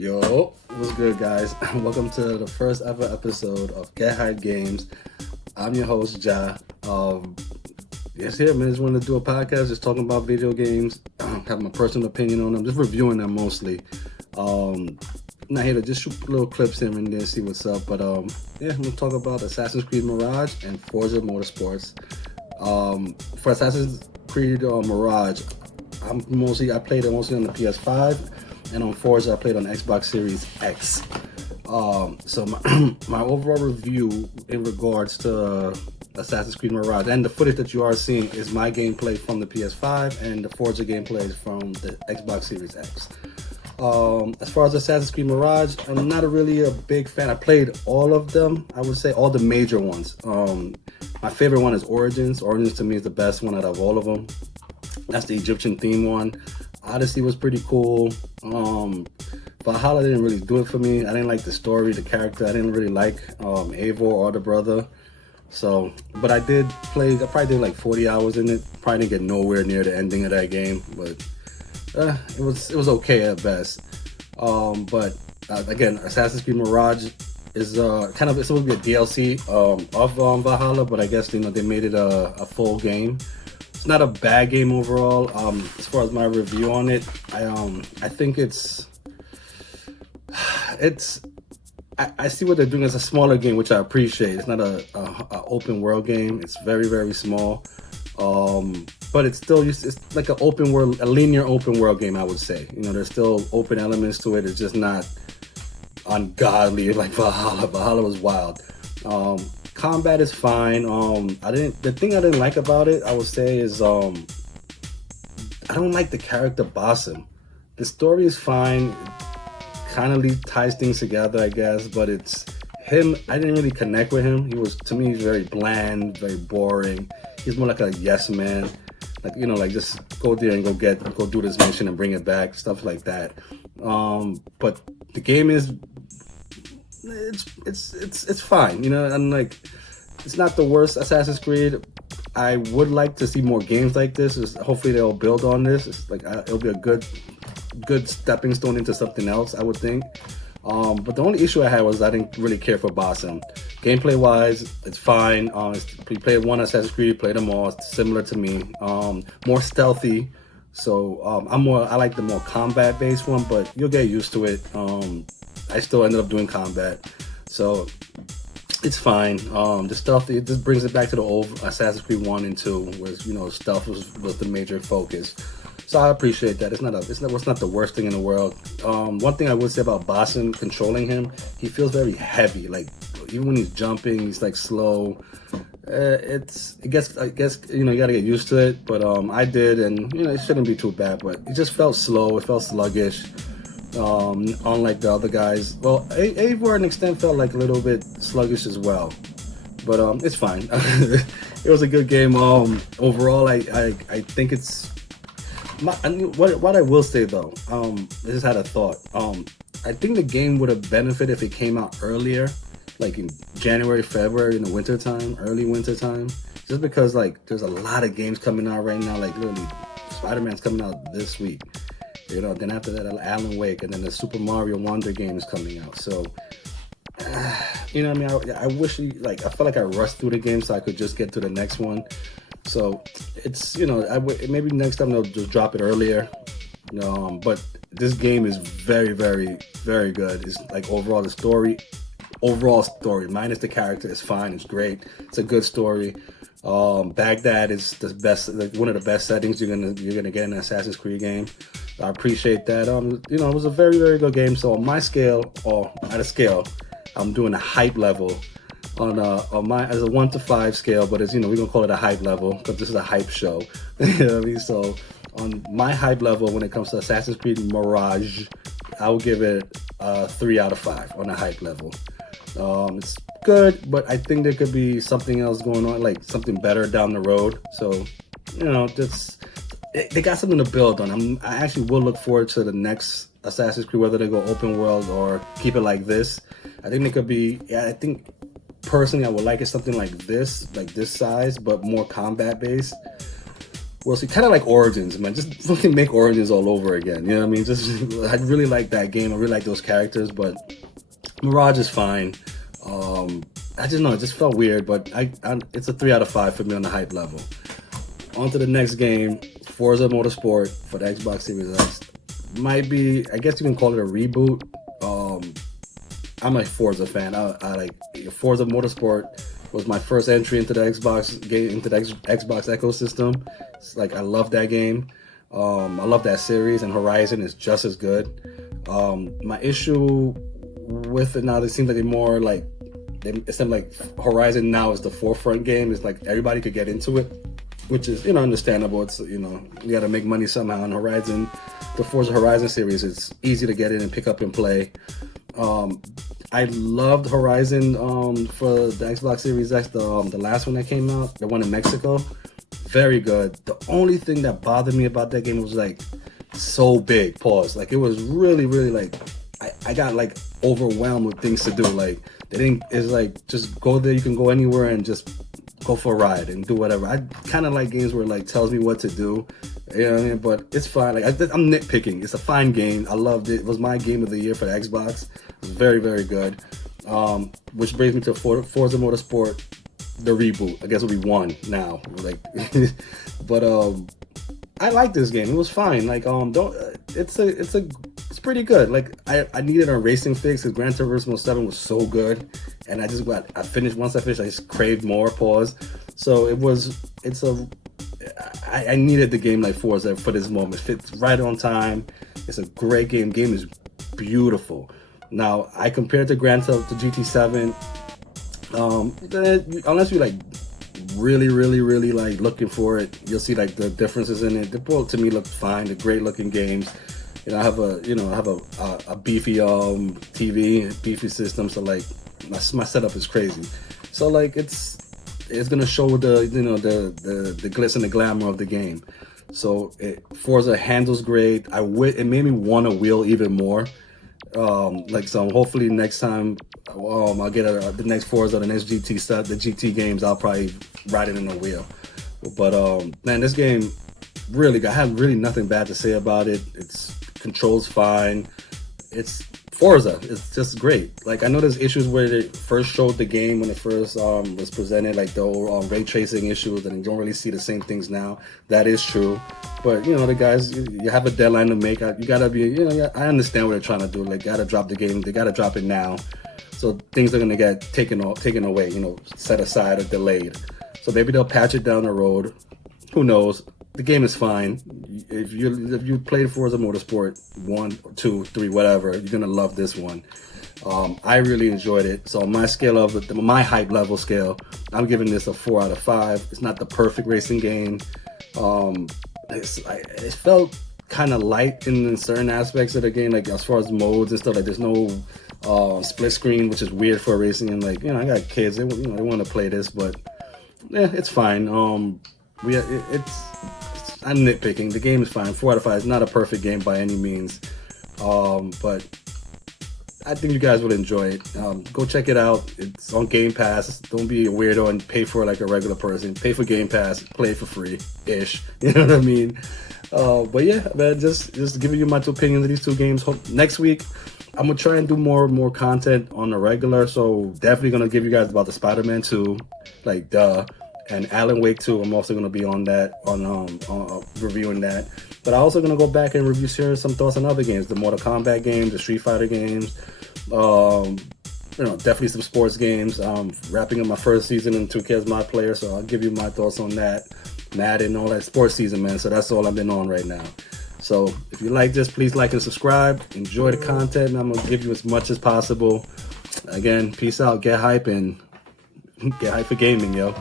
Yo, what's good, guys? Welcome to the first ever episode of Get Hype Games. I'm your host, Ja. Yes, here, man. Just wanted to do a podcast, just talking about video games, have my personal opinion on them, just reviewing them mostly. Not here to just shoot little clips here and there, see what's up. But yeah, I'm gonna talk about Assassin's Creed Mirage and Forza Motorsports. For Assassin's Creed Mirage, I played it mostly on the PS5, and on Forza I played on Xbox Series X. So my overall review in regards to Assassin's Creed Mirage and the footage that you are seeing is my gameplay from the PS5, and the Forza gameplay is from the Xbox Series X. As far as Assassin's Creed Mirage, I'm not really a big fan. I played all of them. I would say all the major ones. My favorite one is Origins. Origins to me is the best one out of all of them. That's the Egyptian theme one. Odyssey was pretty cool. Valhalla didn't really do it for me. I didn't like the story, the character. I didn't really like Eivor or the brother. So, but I probably did like 40 hours in it. Probably didn't get nowhere near the ending of that game, but it was okay at best. But again, Assassin's Creed Mirage is it's supposed to be a DLC of Valhalla, but I guess they made it a full game. It's not a bad game overall. As far as my review on it, I think I see what they're doing. It's a smaller game, which I appreciate. It's not a open world game. It's very, very small. But it's like a linear open world game, I would say. There's still open elements to it. It's just not ungodly like Valhalla. Valhalla was wild. Combat is fine. The thing I didn't like about it, I would say, is I don't like the character Basim. The story is fine. Kind of ties things together, I guess, but it's him. I didn't really connect with him. To me, he's very bland, very boring. He's more like a yes man, like just go there and go do this mission and bring it back, stuff like that. But the game is, it's fine, and like it's not the worst Assassin's Creed. I would like to see more games like this. Hopefully they'll build on this. It'll be a good stepping stone into something else, I would think. But the only issue I had was I didn't really care for Basim. Gameplay wise, it's fine. We played one Assassin's Creed, played them all. It's similar to me. More stealthy. So I like the more combat based one, but you'll get used to it. I still ended up doing combat, so it's fine. The stealth, it just brings it back to the old Assassin's Creed 1 and 2, where stealth was the major focus. So I appreciate that. It's not the worst thing in the world. One thing I would say about Basim, controlling him, he feels very heavy. Like even when he's jumping, he's like slow. I guess you gotta get used to it. But I did, and it shouldn't be too bad. But it just felt slow. It felt sluggish. Unlike the other guys. Well, Eivor to an extent felt like a little bit sluggish as well. But it's fine. It was a good game. Overall, I think it's. What I will say though, I just had a thought. I think the game would have benefited if it came out earlier, like in January, February, in the winter time, early winter time. Just because like there's a lot of games coming out right now. Like literally, Spider-Man's coming out this week. Then after that, Alan Wake, and then the Super Mario Wonder game is coming out. So, what I mean? I wish I felt like I rushed through the game so I could just get to the next one. So it's maybe next time they'll just drop it earlier. But this game is very, very, very good. It's like overall story minus the character is fine. It's great. It's a good story. Baghdad is the best, like one of the best settings you're gonna get in an Assassin's Creed game. I appreciate that. It was a very, very good game. So on my scale, or at a scale, I'm doing a hype level. On my as a 1 to 5 scale, but we're gonna call it a hype level because this is a hype show. You know what I mean? So on my hype level, when it comes to Assassin's Creed Mirage, I will give it a 3 out of 5 on a hype level. It's good, but I think there could be something else going on, like something better down the road. So they got something to build on. I actually will look forward to the next Assassin's Creed, whether they go open world or keep it like this. I think it could be. Yeah, I think. Personally, I would like it something like this size, but more combat based. Well, see, kind of like Origins, man. Just fucking make Origins all over again. You know what I mean? Just, I really like that game. I really like those characters, but Mirage is fine. I just know it just felt weird, but it's a 3 out of 5 for me on the hype level. On to the next game, Forza Motorsport for the Xbox Series X. Might be, I guess you can call it a reboot. I'm a Forza fan. I like Forza Motorsport. Was my first entry into the Xbox game, into the Xbox ecosystem. It's like I love that game. I love that series, and Horizon is just as good. My issue with it now, it seems like they're more like, it seems like Horizon now is the forefront game. It's like everybody could get into it, which is, you know, understandable. It's, you know, you got to make money somehow. On Horizon, the Forza Horizon series, it's easy to get in and pick up and play. I loved Horizon for the Xbox Series X, the last one that came out, the one in Mexico. Very good. The only thing that bothered me about that game was like so big. Pause. Like it was really, really like I got like overwhelmed with things to do. Like they didn't. It's like just go there. You can go anywhere and just go for a ride and do whatever. I kind of like games where it like tells me what to do. You know what I mean? But it's fine. Like I'm nitpicking. It's a fine game. I loved it. It was my game of the year for the Xbox. It was very, very good. Which brings me to Forza Motorsport, the reboot. I guess it'll be 1 now. Like, but I like this game. It was fine. Like it's pretty good. Like I needed a racing fix because Gran Turismo 7 was so good, and once I finished, I just craved more. Pause. So I needed the game like Forza for this moment. It fits right on time. It's a great game. Game is beautiful. Now I compared to GT7. Unless you like really like looking for it, you'll see like the differences in it. They both to me look fine. They're great looking games. You know, I have a beefy TV, beefy system. So like my setup is crazy. So like it's gonna show the the glitz and the glamour of the game. So Forza handles great. It made me want to wheel even more. So hopefully next time I'll get the next Forza, the next GT set, the GT games, I'll probably ride it in a wheel. But man, this game really I have really nothing bad to say about it. It's controls fine. It's Forza. It's just great. Like I know there's issues where they first showed the game when it first was presented, like the whole ray tracing issues, and you don't really see the same things now. That is true. But you know, the guys, you have a deadline to make. You gotta be, I understand what they're trying to do. Like, gotta drop the game. They gotta drop it now. So things are gonna get taken away. Set aside or delayed. So maybe they'll patch it down the road. Who knows? The game is fine. If you played Forza Motorsport 1, 2, 3, whatever, you're gonna love this one. I really enjoyed it. So on my scale of my hype level scale, I'm giving this a 4 out of 5. It's not the perfect racing game. It felt kind of light in certain aspects of the game, like as far as modes and stuff. Like there's no split screen, which is weird for racing. And like I got kids, they want to play this, but yeah, it's fine. I'm nitpicking. The game is fine. 4 out of 5. It's not a perfect game by any means, but I think you guys will enjoy it. Go check it out. It's on Game Pass. Don't be a weirdo and pay for it like a regular person. Pay for Game Pass. Play it for free-ish. You know what I mean? But yeah, man, just giving you my 2 opinions of these 2 games. Next week, I'm gonna try and do more content on the regular. So definitely gonna give you guys about the Spider-Man 2, and Alan Wake 2. I'm also gonna be on that, on reviewing that. But I'm also gonna go back and share some thoughts on other games, the Mortal Kombat games, the Street Fighter games, definitely some sports games. Wrapping up my first season in 2K as my player, so I'll give you my thoughts on that, Madden, all that sports season, man. So that's all I've been on right now. So if you like this, please like and subscribe. Enjoy the content, and I'm gonna give you as much as possible. Again, peace out, get hype, and get hype for gaming, yo.